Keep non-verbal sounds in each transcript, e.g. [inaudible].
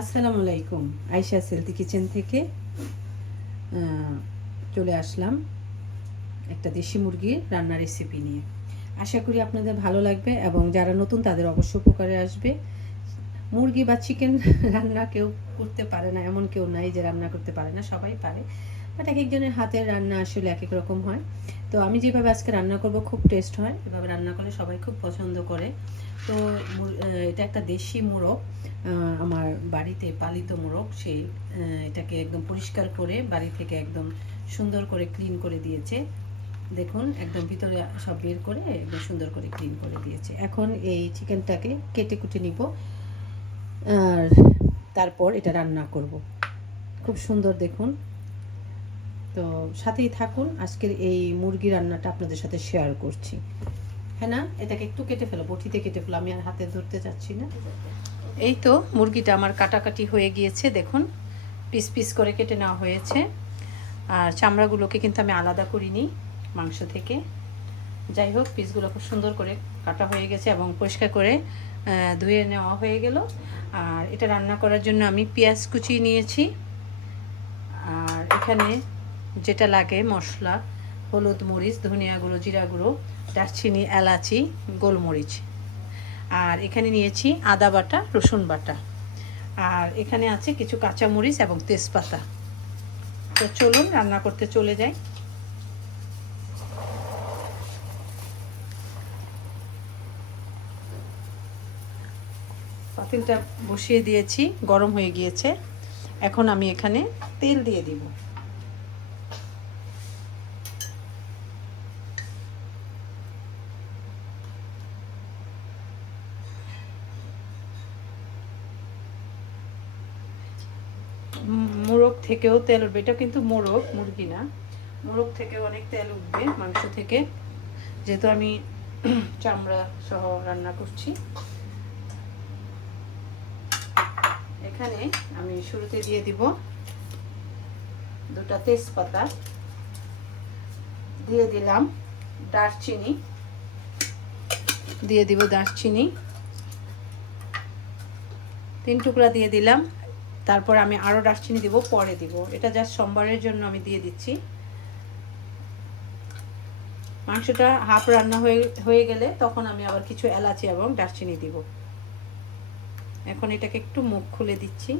আসসালামু আলাইকুম, আয়শা সেলতি কিচেন থেকে চলে আসলাম একটা দেশি মুরগির রান্নার রেসিপি নিয়ে। আশা করি আপনাদের ভালো লাগবে এবং যারা নতুন তাদের অবশ্য উপকারে আসবে। মুরগি বা চিকেন [laughs] রান্না কেউ করতে পারে না, এমন কেউ নাই যে রান্না করতে পারে না, সবাই পারে। বাট এক একজনের হাতের রান্না আসলে এক এক রকম হয়। তো আমি যেভাবে আজকে রান্না করব খুব টেস্ট হয়। এভাবে রান্না করলে সবাই খুব পছন্দ করে। তো এটা একটা দেশি মোরগ। আমার বাড়িতে পালিত মোরগ। সেই এটাকে একদম পরিষ্কার করে বাড়ি থেকে একদম সুন্দর করে ক্লিন করে দিয়েছে। দেখুন, একদম ভিতরে সব বের করে একদম সুন্দর করে ক্লিন করে দিয়েছে। এখন এই চিকেনটাকে কেটে কুটে নিব। আর তারপর এটা রান্না করব। খুব সুন্দর দেখুন। তো সাথেই থাকুন, আজকের এই মুরগি রান্নাটা আপনাদের সাথে শেয়ার করছি। হ্যাঁ না? এটাকে একটু কেটে ফেলো, বটিতে কেটে ফেলো, আমি আর হাতে ধরতে চাচ্ছি না। এই তো মুরগিটা আমার কাটাকাটি হয়ে গিয়েছে, দেখুন, পিস পিস করে কেটে নেওয়া হয়েছে। আর চামড়াগুলোকে কিন্তু আমি আলাদা করিনি মাংস থেকে। যাই হোক, পিসগুলো খুব সুন্দর করে কাটা হয়ে গেছে এবং পরিষ্কার করে ধুয়ে নেওয়া হয়ে গেল। আর এটা রান্না করার জন্য আমি পেঁয়াজ কুচি নিয়েছি। আর এখানে যেটা লাগে, মশলা, হলুদ মরিচ, ধনিয়া গুঁড়ো, জিরা গুঁড়ো, দারচিনি, এলাচি, গোলমরিচ। আর এখানে নিয়েছি আদা বাটা, রসুন বাটা। আর এখানে আছে কিছু কাঁচামরিচ এবং তেজপাতা। তো চলুন, রান্না করতে চলে যাই। পাতিলটা বসিয়ে দিয়েছি, গরম হয়ে গিয়েছে। এখন আমি এখানে তেল দিয়ে দিব উম, মোরগ থেকেও তেল উঠবে। এটা কিন্তু মোরগ, মুরগি না। মোরগ থেকে অনেক তেল উঠবে, মাংস থেকে। যেহেতু আমি [clears throat] চামড়া সহ রান্না করছি। এখানে আমি শুরুতে দিয়ে দিব দুটা তেজপাতা। দিয়ে দিলাম দারচিনি। দিয়ে দিব দারচিনি। তিন টুকরা দিয়ে দিলাম তারপর আমি আরও ডাকচিনি দিব, পরে দিব। এটা জাস্ট সোমবারের জন্য আমি দিয়ে দিচ্ছি। মাংসটা হাফ রান্না হয়ে হয়ে গেলে তখন আমি আবার কিছু এলাচি এবং ডাকচিনি দিব। এখন এটাকে একটু মুখ খুলে দিচ্ছি।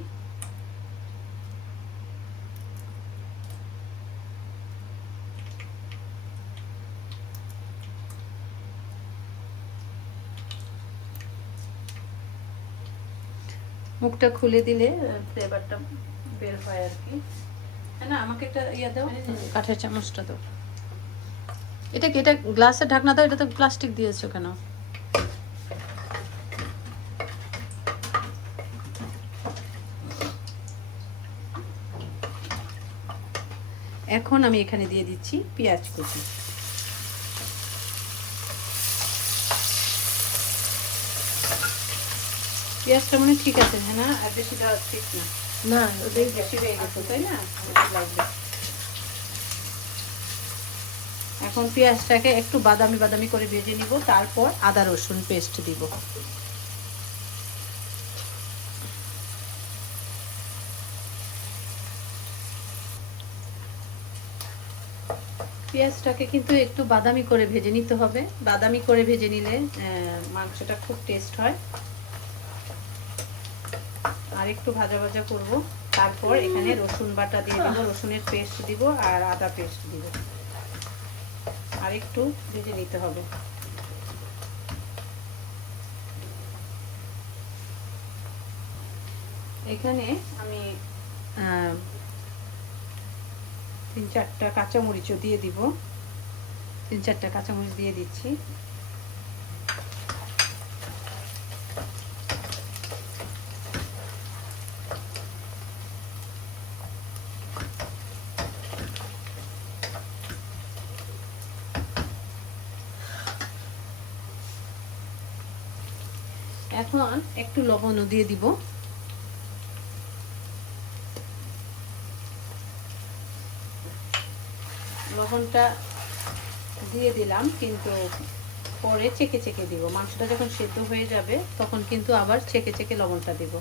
মুখটা খুলে দিলে ফ্লেভারটা বের হয় আর কি। হ্যাঁ না আমাকে একটা ইয়ে দাও। কাঠের চামচটা দাও। এটা কি এটা গ্লাসের ঢাকনা দাও এটা তো প্লাস্টিক দিয়েছ কেন? এখন আমি এখানে দিয়ে দিচ্ছি পেঁয়াজ কুচি। পেঁয়াজটা মানে ঠিক আছে হ্যাঁ না? আর বেশি দেওয়া ঠিক না। না বেশি হয়ে গেছে তাই না? লাগবে। এখন পেঁয়াজটাকে একটু বাদামি বাদামি করে ভেজে নিব তারপর আদা রসুন পেস্ট দিব। পেঁয়াজটাকে কিন্তু একটু বাদামি করে ভেজে নিতে হবে। বাদামি করে ভেজে নিলে মাংসটা খুব টেস্ট হয়। আর একটু ভাজা ভাজা করব। তারপর এখানে রসুন বাটা দিয়ে দিব রসুনের পেস্ট দিব আর আদা পেস্ট দিব। আর একটু ভেজে নিতে হবে। এখানে আমি তিন চারটা কাঁচামরিচও দিয়ে দিব। তিন চারটা কাঁচামরিচ দিয়ে দিচ্ছি। এখন একটু লবণও দিয়ে দিব। লবণটা দিয়ে দিলাম, কিন্তু পরে চেকে চেকে দিব। মাংসটা যখন সেদ্ধ হয়ে যাবে, তখন কিন্তু আবার চেকে চেকে লবণটা দিব।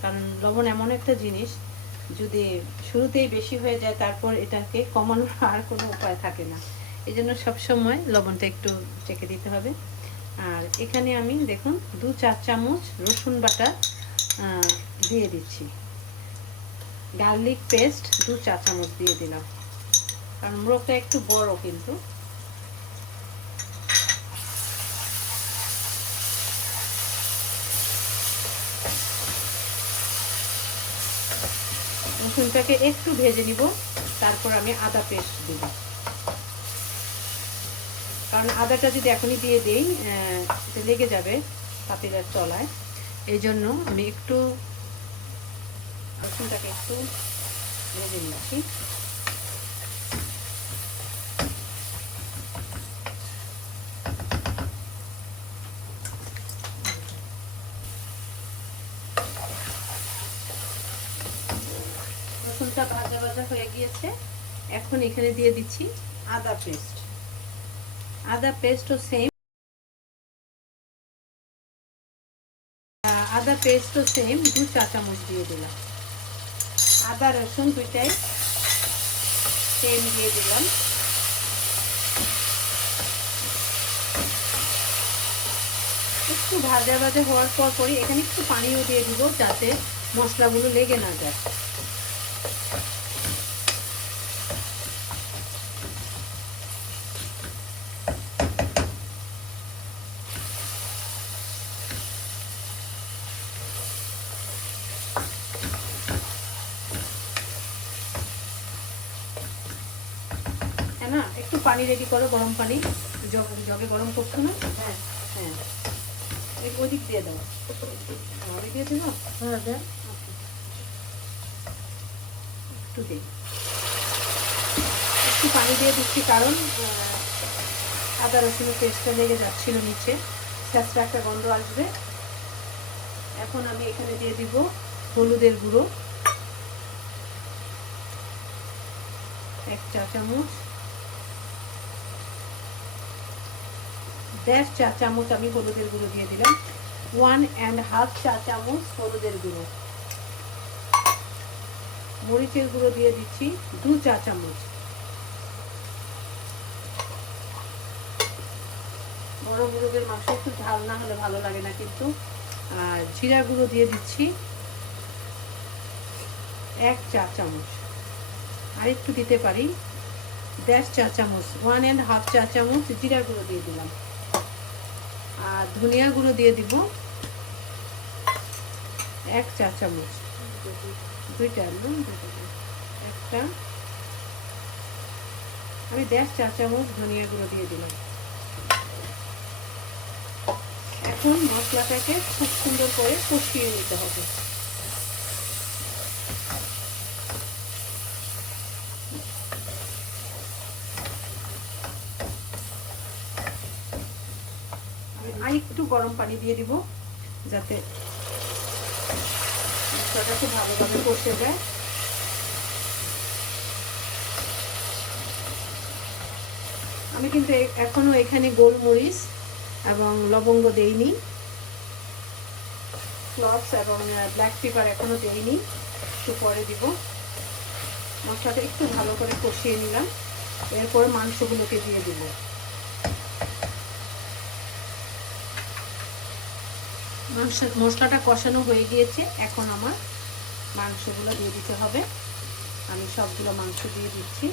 কারণ লবণ এমন একটা জিনিস, যদি শুরুতেই বেশি হয়ে যায়, তারপর এটাকে কমানোর আর কোনো উপায় থাকে না। এই জন্য সবসময় লবণটা একটু চেখে দিতে হবে। আর এখানে আমি দেখুন দু চার চামচ রসুন বাটা দিয়ে দিচ্ছি। গার্লিক পেস্ট দু চা চামচ দিয়ে দিলাম। কারণ মোরগটা একটু বড় কিন্তু। রসুনটাকে একটু ভেজে নিব, তারপর আমি আদা পেস্ট দেব কারণ আদাটা যদি এখনই দিয়ে দিই লেগে যাবে পাতিলের তলায়। এই জন্য আমি একটু রসুনটাকে একটু ভেজে নিচ্ছি। রসুনটা ভাজা ভাজা হয়ে গিয়েছে। এখন এখানে দিয়ে দিচ্ছি আদা পেস্ট। আদা পেস্টও সেম আদা পেস্টও সেম দু চা চামচ দিয়ে দিলাম আদা রসুন দুইটাই সেম দিয়ে দিলাম একটু ভাজা ভাজা হওয়ার পর পরই এখানে একটু পানিও দিয়ে দিব যাতে মশলাগুলো লেগে না যায় হ্যাঁ না একটু পানি রেডি করো গরম পানি। জগ গরম করছ না? হ্যাঁ হ্যাঁ। ওদিক দিয়ে দাও। ওদিক দিয়ে দেবো হ্যাঁ দেন। একটু দিই। একটু পানি দিয়ে দিচ্ছি কারণ আদা রসুনের পেস্টটা লেগে যাচ্ছিল নিচে। স্যাঁচড়া একটা গন্ধ আসবে। এখন আমি এখানে দিয়ে দিব হলুদের গুঁড়ো, এক চা চামচ, দেড় চা চামচ আমি হলুদের গুঁড়ো দিয়ে দিলাম ওয়ান অ্যান্ড হাফ চা চামচ হলুদের গুঁড়ো। মরিচের গুঁড়ো দিয়ে দিচ্ছি দু চা চামচ। বড় মুরগের মাংস একটু ঝাল না হলে ভালো লাগে না কিন্তু। আর জিরা গুঁড়ো দিয়ে দিচ্ছি এক চা চামচ। আর একটু দিতে পারি? দেড় চা চামচ ওয়ান অ্যান্ড হাফ চা চামচ জিরা গুঁড়ো দিয়ে দিলাম। আর ধনিয়া গুঁড়ো দিয়ে দিব এক চা চামচ। দুইটা। একটা। আমি দেড় চা চামচ ধনিয়া গুঁড়ো দিয়ে দিলাম। এখন মশলাটাকে খুব সুন্দর করে কষিয়ে নিতে হবে। আমি আরেকটু গরম পানি দিয়ে দিব, যাতে মশলাটা খুব ভালোভাবে কষে যায়। আমি কিন্তু এ- এখনও গোলমরিচ এবং লবঙ্গ দেইনি। ক্লভস এবং ব্ল্যাক পেপার এখনও দেইনি। একটু পরে দিব। মশলাটা একটু ভালো করে কষিয়ে নিলাম। এরপরে মাংসগুলোকে দিয়ে দিব। মাংস, মশলাটা কষানো হয়ে গিয়েছে। এখন আমার মাংসগুলো দিয়ে দিতে হবে। আমি সবগুলো মাংস দিয়ে দিচ্ছি।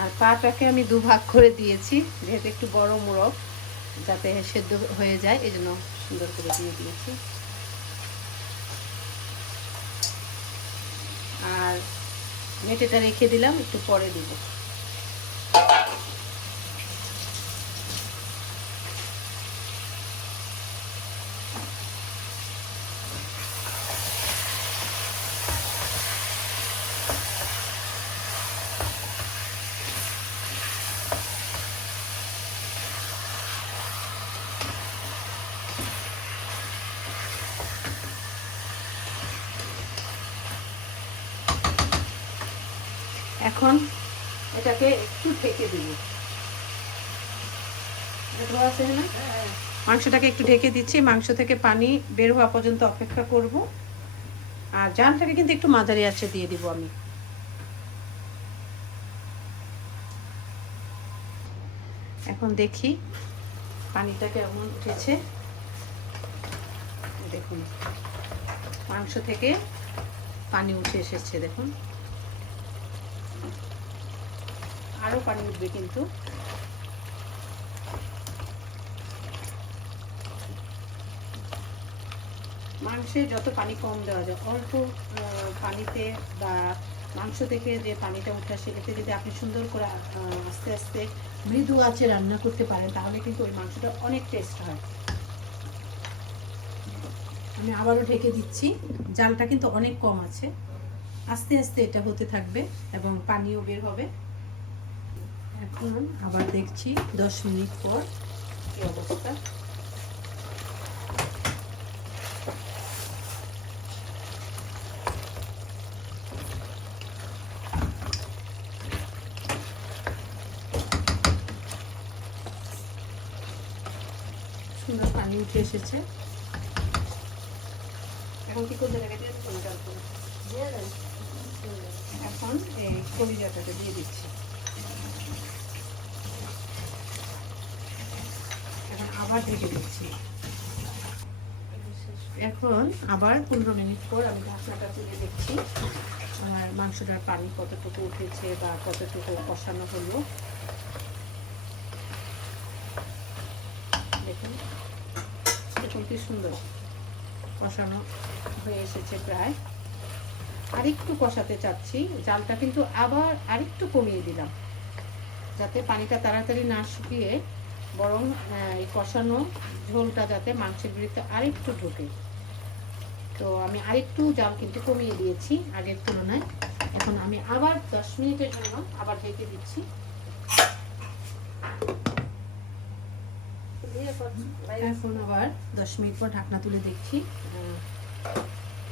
আর পাটাকে আমি দুভাগ করে দিয়েছি, যেহেতু একটু বড় মোরগ, যাতে সেদ্ধ হয়ে যায় এই জন্য সুন্দর করে দিয়ে দিয়েছি। মেটেটা রেখে দিলাম একটু পরে দিব এখন এটাকে একটু ঢেকে দিব এটা ধোয়া আছে না মাংসটাকে একটু ঢেকে দিচ্ছি। মাংস থেকে পানি বের হওয়া পর্যন্ত অপেক্ষা করব। আর জানটাকে কিন্তু একটু মাঝারি আছে দিয়ে দিব আমি। এখন দেখি পানিটা কেমন উঠেছে। দেখুন মাংস থেকে পানি উঠে এসেছে দেখুন। আরও পানি উঠবে কিন্তু। মাংসে যত পানি কম দেওয়া যায়, অল্প পানিতে বা মাংস থেকে যে পানিটা উঠে আসে, এতে যদি আপনি সুন্দর করে আস্তে আস্তে মৃদু আছে রান্না করতে পারেন, তাহলে কিন্তু ওই মাংসটা অনেক টেস্ট হয়। আমি আবারও ঢেকে দিচ্ছি। জালটা কিন্তু অনেক কম আছে। আস্তে আস্তে এটা হতে থাকবে এবং পানিও বের হবে। এখন আবার দেখছি দশ মিনিট পর কি অবস্থা সুন্দর পানি উঠে এসেছে। এখন কি করতে লাগে? এখন এই কলিজাটাকে দিয়ে দিচ্ছি। এখন আবার ঢেকে দিচ্ছি। এখন আবার পনেরো মিনিট পর আমি ঢাকনাটা তুলে দেখছি আর মাংসটার পানি কতটুকু উঠেছে বা কতটুকু কষানো হলো দেখুন দেখুন কি সুন্দর কষানো হয়ে এসেছে প্রায়। আরেকটু কষাতে চাচ্ছি, জালটা কিন্তু আবার আরেকটু কমিয়ে দিলাম, যাতে পানিটা তাড়াতাড়ি না শুকিয়ে বরং এই কষানো ঝোলটা যাতে মাংসের ভিতরে আরেকটু ঢোকে। তো আমি আরেকটু জাল কিন্তু কমিয়ে দিয়েছি আগের তুলনায়। এখন আমি আবার দশ মিনিটের জন্য আবার ঢেকে দিচ্ছি। এখন আবার দশ মিনিট পর ঢাকনা তুলে দেখছি।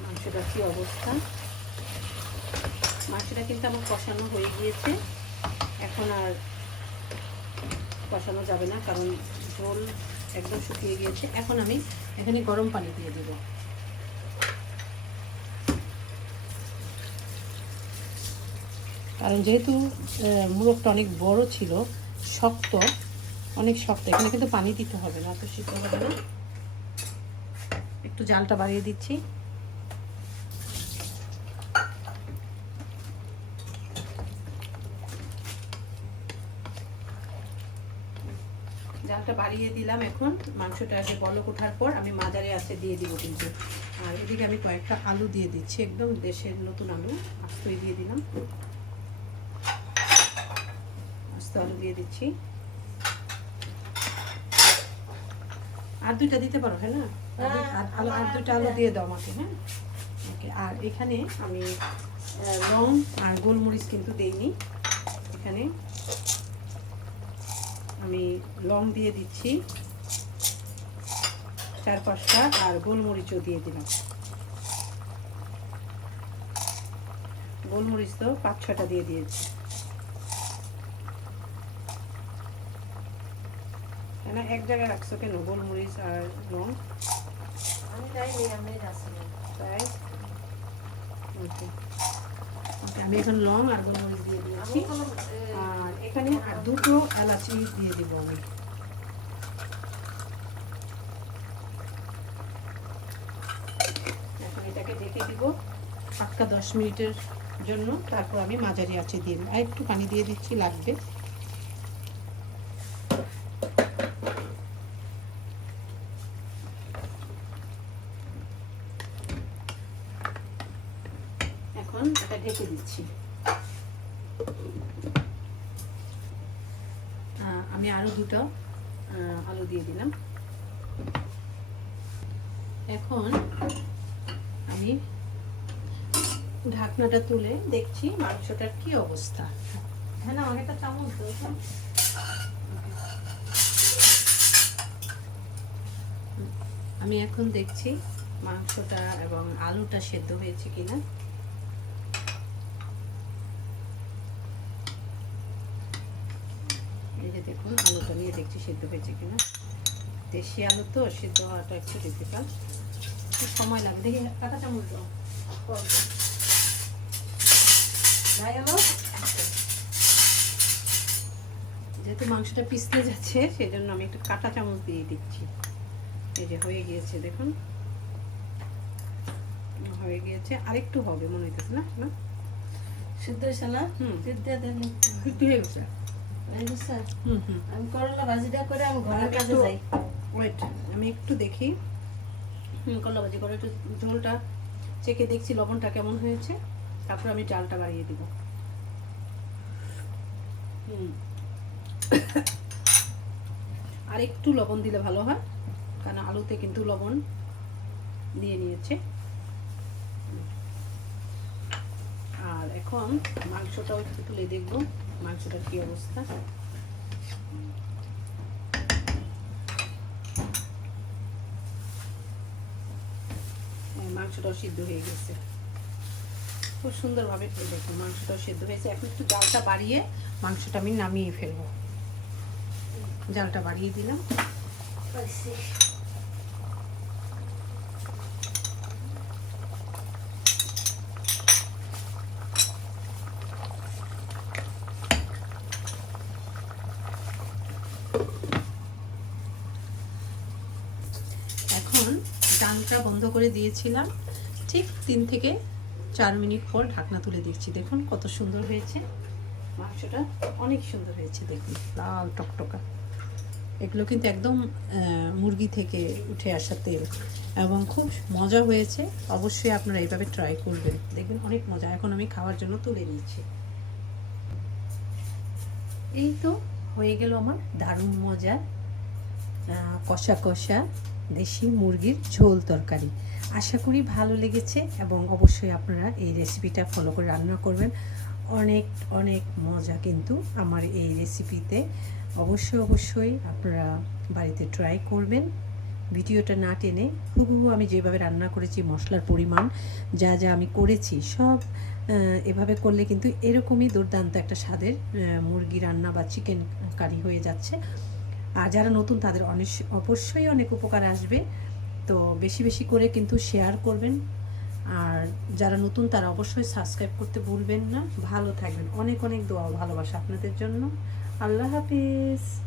মাংসটা কি অবস্থা? মাংসটা কিন্তু আমার কষানো হয়ে গিয়েছে। এখন আর কষানো যাবে না, কারণ ঝোল একদম শুকিয়ে গিয়েছে। এখন আমি এখানে গরম পানি দিয়ে দেব। কারণ যেহেতু মোরগটা অনেক বড় ছিল, শক্ত অনেক শক্ত, এখানে কিন্তু পানি দিতে হবে, না তো সিদ্ধ হবে না। একটু জালটা বাড়িয়ে দিচ্ছি। জালটা বাড়িয়ে দিলাম এখন, মাংসটা আগে বলক ওঠার পর আমি মাজারে আছে দিয়ে দিব কিন্তু। আর এদিকে আমি কয়েকটা আলু দিয়ে দিচ্ছি, একদম দেশের নতুন আলু, আস্তই দিয়ে দিলাম। আস্ত আলু দিয়ে দিচ্ছি। আর দুইটা দিতে পারো হ্যাঁ না? আলু আর দুইটা আলু দিয়ে দাও আমাকে হ্যাঁ? ওকে আর এখানে আমি লং আর গোলমরিচ কিন্তু দেইনি। এখানে আমি লং দিয়ে দিচ্ছি। চার পাঁচটা আর গোলমরিচও দিয়ে দিলাম। গোলমরিচ তো পাঁচ ছটা দিয়ে দিয়েছি। কেন এক জায়গায় রাখছো কেন গোলমরিচ আর আমি আমি তাই? এখন লং আর গোলমরিচ দিয়ে আমি দিয়েছি আর এখানে আর দুটো এলাচি দিয়ে দিব আমি। এখন এটাকে ঢেকে দিব। পাক্কা দশ মিনিটের জন্য তারপর আমি মাঝারি আছে দিয়ে দেবো। আর একটু পানি দিয়ে দিচ্ছি লাগবে এখন এটা ঢেকে দিচ্ছি আহ, আমি আরও দুটো আলু দিয়ে দিলাম। এখন আমি ঢাকনাটা তুলে দেখছি মাংসটার কি অবস্থা। হ্যাঁ না আমাকে একটা চামচ তো। আমি এখন দেখছি মাংসটা এবং আলুটা সেদ্ধ হয়েছে কিনা যে দেখুন আলুটা নিয়ে দেখছি সিদ্ধ হয়েছে কিনা। দেশি আলু তো সিদ্ধ হওয়াটা একটু ডিফিকাল্ট সময় লাগে দেখি কাঁটা চামচ দাও। যেহেতু মাংসটা পিছলে যাচ্ছে সেই জন্য আমি একটু কাঁটা চামচ দিয়ে দিচ্ছি। এই যে হয়ে গিয়েছে দেখুন। হয়ে গিয়েছে। আরেকটু হবে মনে হইতেছে না সিদ্ধ হয়েছে না? হুম। সিদ্ধ একটু হয়ে গেছে। আমি করলা ভাজিটা করে আমি ঘরের কাজে একটু- যাই। ওয়েট আমি একটু দেখি। করলা ভাজি করে একটু ঝোলটা চেখে দেখছি লবণটা কেমন হয়েছে। তারপর আমি ডালটা বাড়িয়ে দিব। আর একটু লবণ দিলে ভালো হয় কারণ আলুতে কিন্তু লবণ দিয়ে নিয়েছে। আর এখন মাংসটাও একটু তুলে দেখব। মাংসটার কি অবস্থা মাংসটাও সিদ্ধ হয়ে গেছে। খুব সুন্দরভাবে এই দেখুন মাংসটাও সিদ্ধ হয়েছে। এখন একটু জালটা বাড়িয়ে মাংসটা আমি নামিয়ে ফেলব। জালটা বাড়িয়ে দিলাম। করে দিয়েছিলাম। ঠিক তিন থেকে চার মিনিট পর ঢাকনা তুলে দিচ্ছি দেখুন কত সুন্দর হয়েছে। মাংসটা অনেক সুন্দর হয়েছে, দেখুন। লাল টকটকা। এগুলো কিন্তু একদম মুরগি থেকে উঠে আসা তেল। এবং খুব মজা হয়েছে। অবশ্যই আপনারা এইভাবে ট্রাই করবেন। দেখবেন অনেক মজা। এখন আমি খাওয়ার জন্য তুলে নিচ্ছি। এই তো হয়ে গেল আমার দারুণ মজা। কষা কষা। দেশি মুরগির ঝোল তরকারি। আশা করি ভালো লেগেছে এবং অবশ্যই আপনারা এই রেসিপিটা ফলো করে রান্না করবেন। অনেক অনেক মজা কিন্তু আমার এই রেসিপিতে অবশ্যই অবশ্যই আপনারা বাড়িতে ট্রাই করবেন। ভিডিওটা না টেনে হুবহু আমি যেভাবে রান্না করেছি, মশলার পরিমাণ, যা যা আমি করেছি, সব এভাবে করলে কিন্তু এরকমই দুর্দান্ত একটা স্বাদের মুরগি রান্না বা চিকেন কারি হয়ে যাচ্ছে। আর যারা নতুন, তাদের অবশ্যই অনেক উপকার আসবে। তো বেশি বেশি করে কিন্তু শেয়ার করবেন। আর যারা নতুন, তারা অবশ্যই সাবস্ক্রাইব করতে ভুলবেন না। ভালো থাকবেন। অনেক অনেক দোয়া ভালোবাসা আপনাদের জন্য। আল্লাহ হাফিজ।